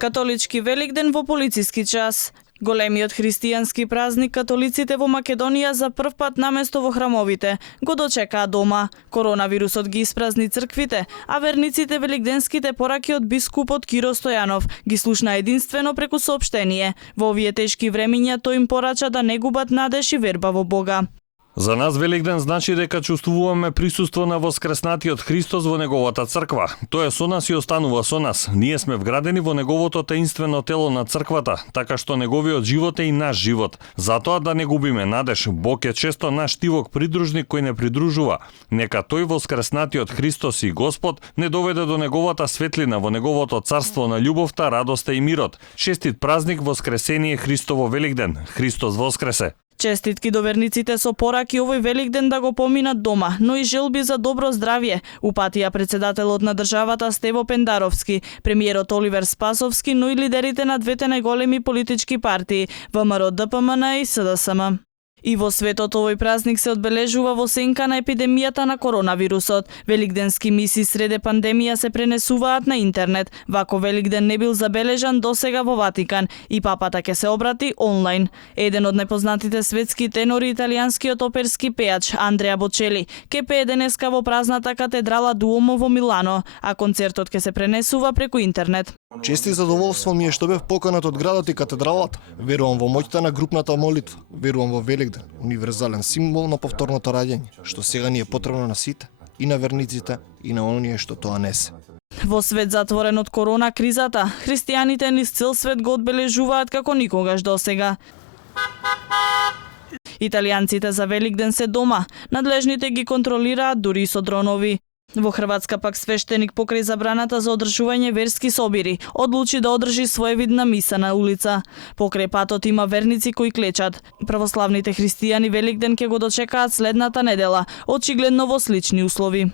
Католички Великден во полициски час. Големиот христијански празник католиците во Македонија за прв пат наместо во храмовите го дочекаа дома. Коронавирусот ги испразни црквите, а верниците великденските пораки од бискупот Киро Стојанов ги слушна единствено преку соопштение. Во овие тешки времиња тој им порача да не губат надеж и верба во Бога. За нас Великден значи дека чувствуваме присуство на воскреснатиот Христос во неговата црква. Тој е со нас и останува со нас. Ние сме вградени во неговото таинствено тело на црквата, така што неговиот живот е и наш живот. Затоа да не губиме надеж. Бог е често наш тивок придружник кој не придружува. Нека тој воскреснатиот Христос и Господ не доведе до неговата светлина во неговото царство на љубовта, радоста и мирот. Честит празник Воскресение Христово Великден. Христос воскресе. Честитки до верниците со пораки овој Великден да го поминат дома, но и желби за добро здравје. Упатија председателот на државата Стево Пендаровски, премиерот Оливер Спасовски, но и лидерите на двете најголеми политички партии, ВМРО, ДПМН и СДСМ. И во светот овој празник се одбележува во сенка на епидемијата на коронавирусот. Великденски мисии среде пандемија се пренесуваат на интернет. Вако Великден не бил забележан досега во Ватикан и папата ќе се обрати онлайн. Еден од најпознатите светски тенори, италијанскиот оперски пејач Андреа Бочели, ќе пее денеска во празната катедрала Дуомо во Милано, а концертот ќе се пренесува преку интернет. Чест и задоволство ми е што бев поканат од градот и катедралата. Верувам во моќта на групната молитва. Верувам во Великден, универзален символ на повторното раѓање, што сега ни е потребно на сите, и на верниците, и на оние што тоа не се. Во свет затворен од корона кризата, христијаните низ цел свет го одбележуваат како никогаш досега. Италијанците за Великден се дома, надлежните ги контролираат дури со дронови. Во Хрватска пак свештеник покрај забраната за одржување верски собири одлучи да одржи своевидна миса на улица. Покрај патот има верници кои клечат. Православните христијани Великден ќе го дочекаат следната недела, очигледно во слични услови.